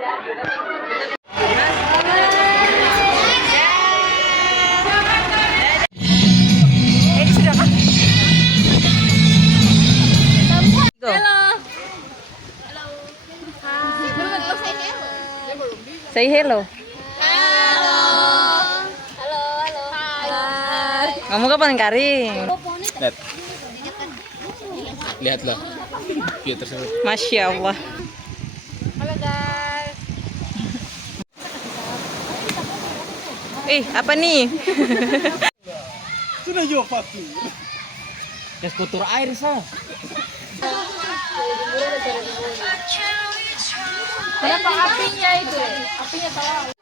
sudah kah? Hello. Say hello. Kamu kapan Karing? Lihatlah view tersebut. Masya Allah. Halo guys. Apa nih? Sudah jauh pasti. Es kotor air sah. Kenapa apinya itu? Apinya tahu.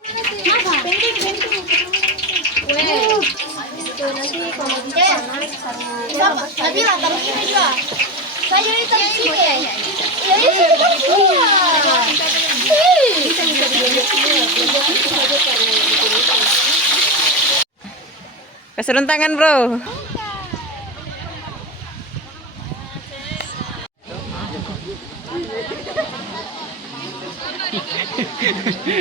Nanti kalau bisa panas nanti lah taruh ini juga. Saya ini taruh sini. Ya ini taruh Keseruntangan bro.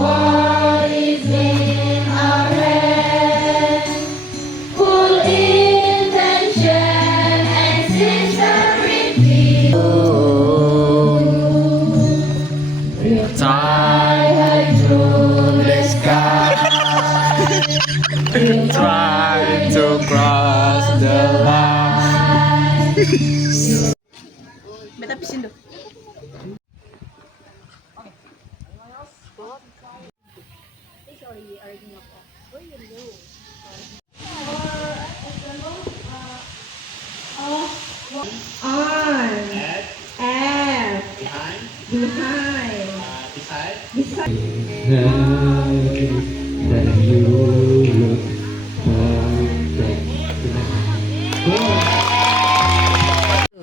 What is in our hands? Full intention and sincerity. Fly high through the sky. Try to cross the line. Beta pisin dong.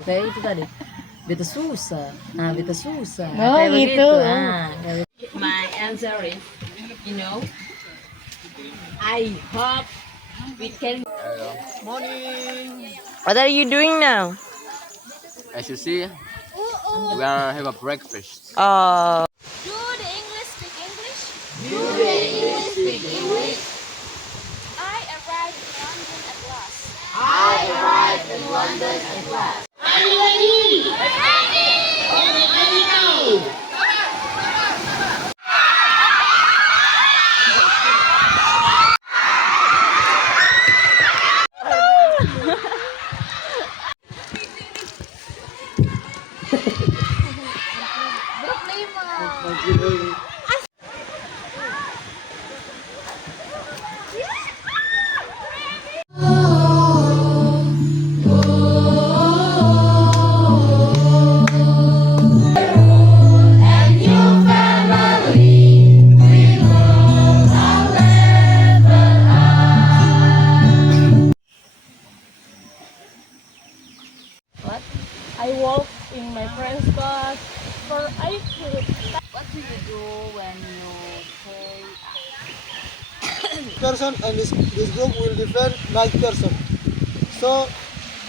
Kayak itu tadi, beta susah. Nah, beta susah. Oh, kayak gitu. begitu. Nah, kayak begitu. My answer is, I hope we can. Morning. What are you doing now? As you see, we are have a breakfast. Oh, Do the English speak English? Do the English speak English? I arrived in London at last. I arrived in London at last. I'm ready. I walk in my friend's class for I could. What do you do when you say person and this group will defend my person. So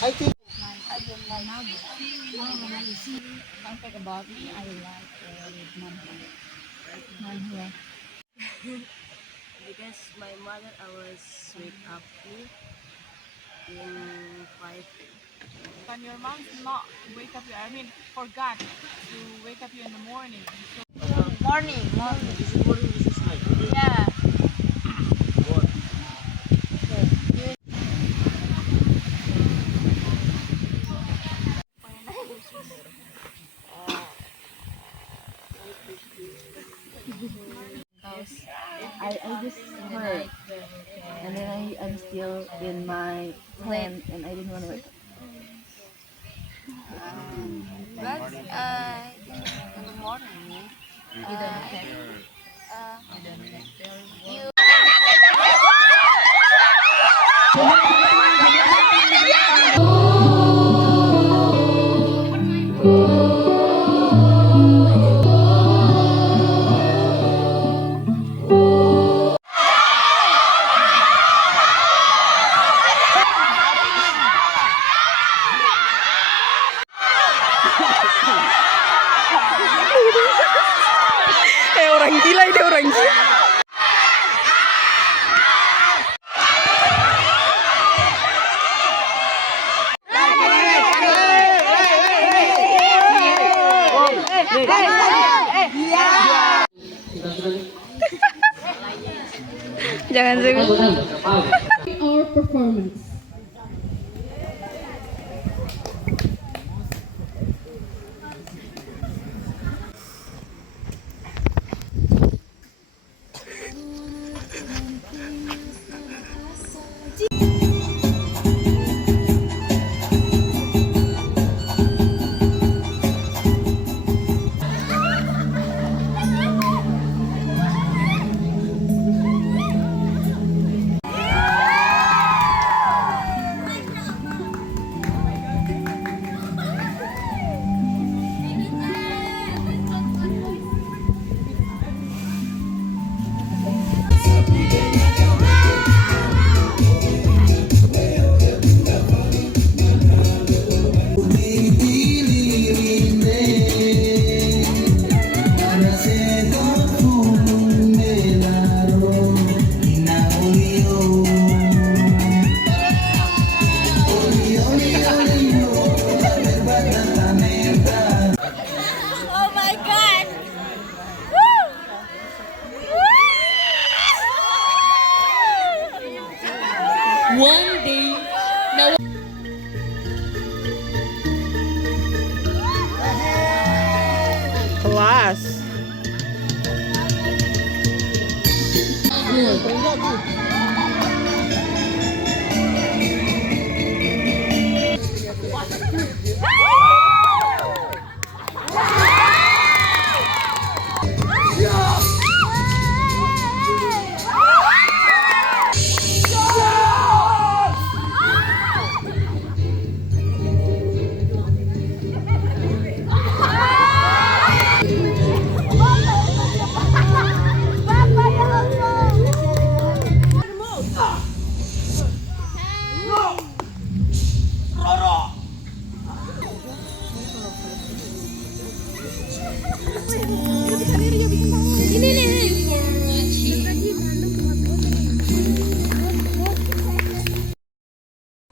I think Something about me, I like because my mother always wake up me in 5. when your mom's not wake up you, I mean forgot to wake up you in the morning. Morning. Yeah. I just heard, and then I'm still in my plan, and I didn't want to wake up. But in the morning, you don't care. You orang Gila ini orang. Jangan zoom. Our performance. Kelas.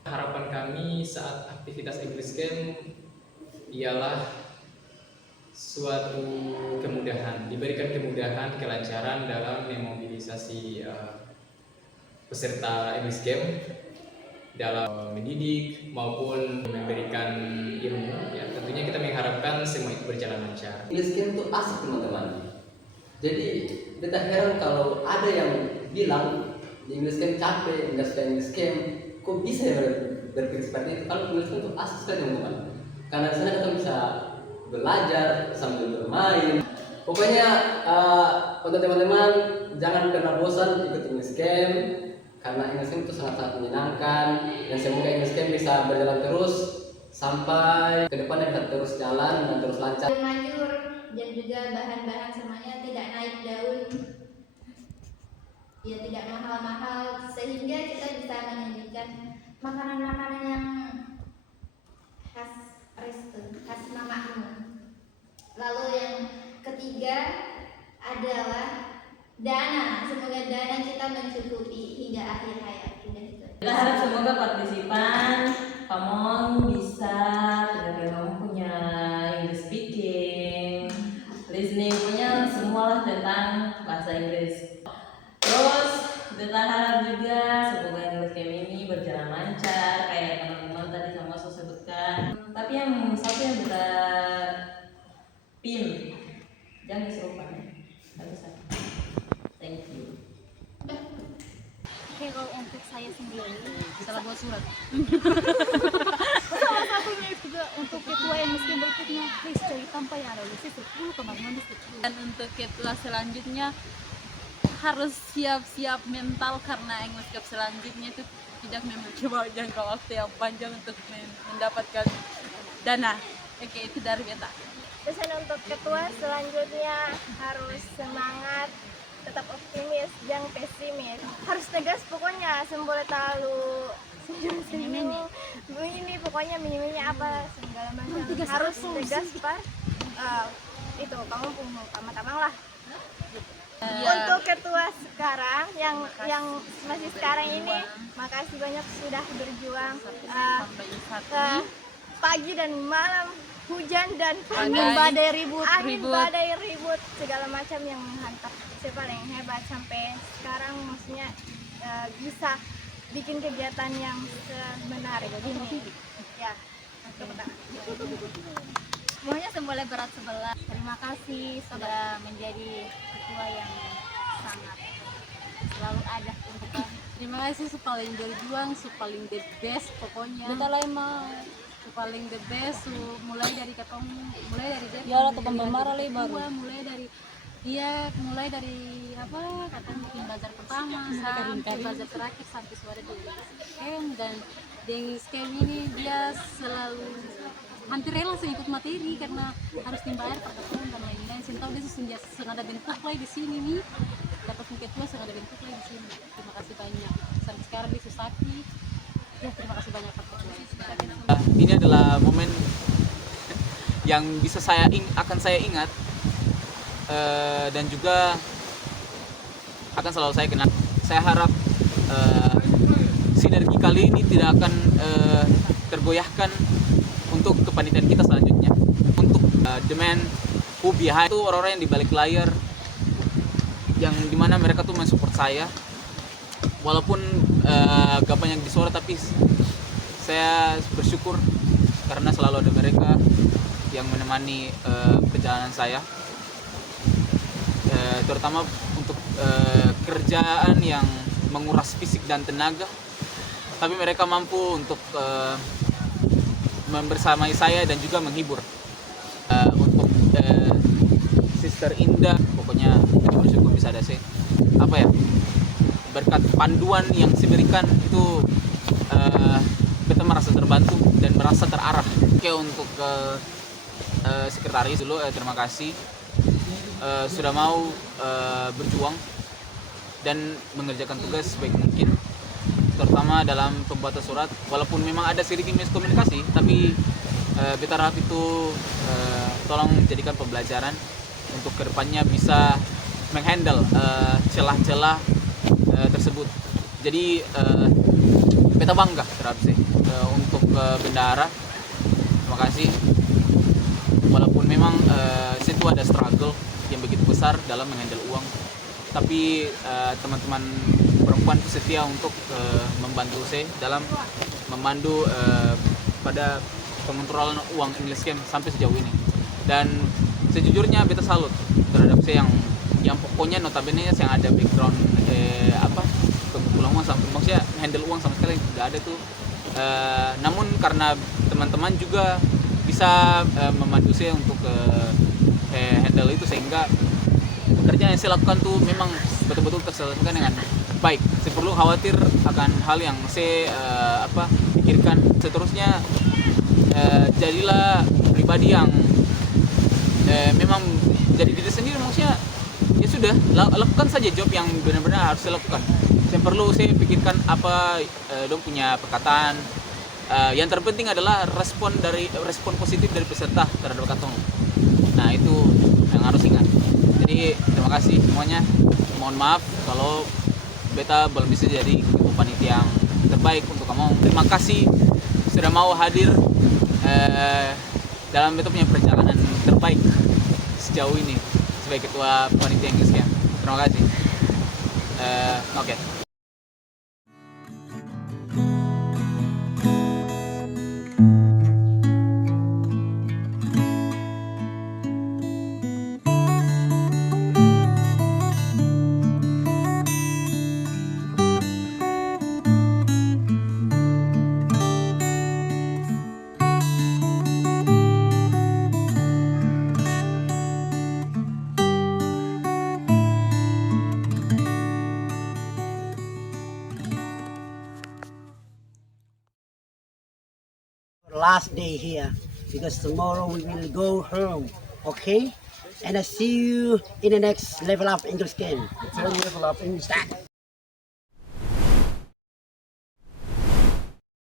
Harapan kami saat aktivitas English Camp ialah suatu kemudahan, diberikan kemudahan, kelancaran dalam memobilisasi peserta English Camp dalam mendidik maupun memberikan ilmu. Ya, tentunya kita mengharapkan semua itu berjalan lancar. English Camp itu asik teman-teman. Jadi beta heran kalau ada yang bilang di English Camp capek, nggak suka English Camp. Kok bisa ya berpikir seperti itu? Kalau English Camp itu asik sekali teman-teman. Karena di sana kita bisa belajar sambil bermain. Pokoknya untuk teman-teman jangan pernah bosan ikut English Camp, karena English Camp itu sangat-sangat menyenangkan, dan semoga English Camp bisa berjalan terus sampai ke depannya bisa terus jalan dan terus lancar. Mayur dan juga bahan-bahan semuanya tidak naik daun, ya tidak mahal-mahal, sehingga kita bisa menyajikan makanan-makanan yang khas resto, khas mamamu. Lalu yang ketiga adalah dana. Semoga dana kita mencukupi hingga akhir hayat. Kita harap semoga partisipan Pamong bisa benar-benar punya English speaking, listening, punya semualah tentang bahasa Inggris. Terus kita harap juga semoga English Camp ini berjalan lancar kayak teman-teman tadi sama saya sebutkan. Tapi yang satu yang kita pin jangan diserupan ya. Thank you. Oke, kalau untuk saya sendiri Salah buat surat. salah satunya juga untuk ketua yang mesti berikutnya, please cari tanpa yang ada di dulu teman-teman. Dan untuk ketua selanjutnya harus siap-siap mental, karena English Cup selanjutnya itu tidak memiliki jangka waktu yang panjang untuk mendapatkan dana. Oke, itu dari beta. Pesan untuk ketua selanjutnya harus semangat, tetap optimis, jangan pesimis. Harus tegas pokoknya, boleh terlalu senyum-senyum. Ini pokoknya minimnya apa segala macam. Harus tegas, Pak. Itu kamu punya tamang lah. Gitu. Untuk ketua sekarang yang masih sekarang ini, makasih banyak sudah berjuang pagi dan malam, hujan dan angin badai ribut segala macam yang menghantam. Saya paling hebat sampai sekarang, maksudnya bisa bikin kegiatan yang sebenarnya begini. Ya, semuanya semboleh berat sebelah. Terima kasih sudah menjadi ketua yang sangat selalu ada untuk kami. Terima kasih paling berjuang, paling the best pokoknya. Kita lama Paling the best, mulai dari dia ya lah tukang marah baru. Mulai dari apa katanya bikin bazar pertama sampai bazar terakhir sampai suara di scam, dan di scam ini dia selalu hampir rela ikut materi karena harus dibayar per tahun dan lain-lain. Saya tahu dia sengaja bentuk lagi di sini nih, dapat ketua sengaja bentuk lagi di sini. Terima kasih banyak sampai sekarang dia Susaki. Ya, terima kasih banyak Pak Ketua. Ini adalah momen yang akan saya ingat, dan juga akan selalu saya kenang. Saya harap sinergi kali ini tidak akan tergoyahkan untuk kepanitiaan kita selanjutnya. Untuk the man who behind itu orang-orang yang di balik layar, yang dimana mereka tuh mensupport saya, walaupun gak banyak disuara, tapi saya bersyukur karena selalu ada mereka yang menemani perjalanan saya, terutama untuk kerjaan yang menguras fisik dan tenaga, tapi mereka mampu untuk membersamai saya dan juga menghibur. Untuk Sister Indah, pokoknya saya bersyukur bisa ada berkat panduan yang diberikan itu, kita merasa terbantu dan merasa terarah. Oke, untuk sekretaris dulu, terima kasih sudah mau berjuang dan mengerjakan tugas sebaik mungkin, terutama dalam pembuatan surat. Walaupun memang ada sedikit miskomunikasi, tapi beta harap itu tolong jadikan pembelajaran untuk kedepannya bisa menghandle celah-celah tersebut. Jadi beta bangga terhadap untuk bendahara. Terima kasih. Walaupun memang situ ada struggle yang begitu besar dalam menghandle uang, tapi teman-teman perempuan itu setia untuk membantu saya dalam memandu pada pengontrolan uang English Scam sampai sejauh ini. Dan sejujurnya beta salut terhadap saya yang pokoknya notabene yang ada background pengumpulan uang sampai maksudnya handle uang sama sekali nggak ada tuh. Namun karena teman-teman juga bisa membantu saya untuk handle itu, sehingga pekerjaan yang saya lakukan tuh memang betul-betul terselesaikan dengan baik. Saya perlu khawatir akan hal yang saya pikirkan. Seterusnya jadilah pribadi yang memang jadi diri sendiri, maksudnya ya sudah lakukan saja job yang benar-benar harus saya lakukan. Yang perlu saya pikirkan apa dong punya perkataan. Yang terpenting adalah respon positif dari peserta terhadap katong. Nah, itu yang harus ingat. Jadi terima kasih semuanya. Mohon maaf kalau beta belum bisa jadi panitia yang terbaik untuk kamu. Terima kasih sudah mau hadir dalam beta punya perjalanan terbaik sejauh ini sebagai ketua panitia English Scam. Terima kasih. Oke. Last day here, because tomorrow we will go home, okay? And I see you in the next Level Up English Scam. Level Up English.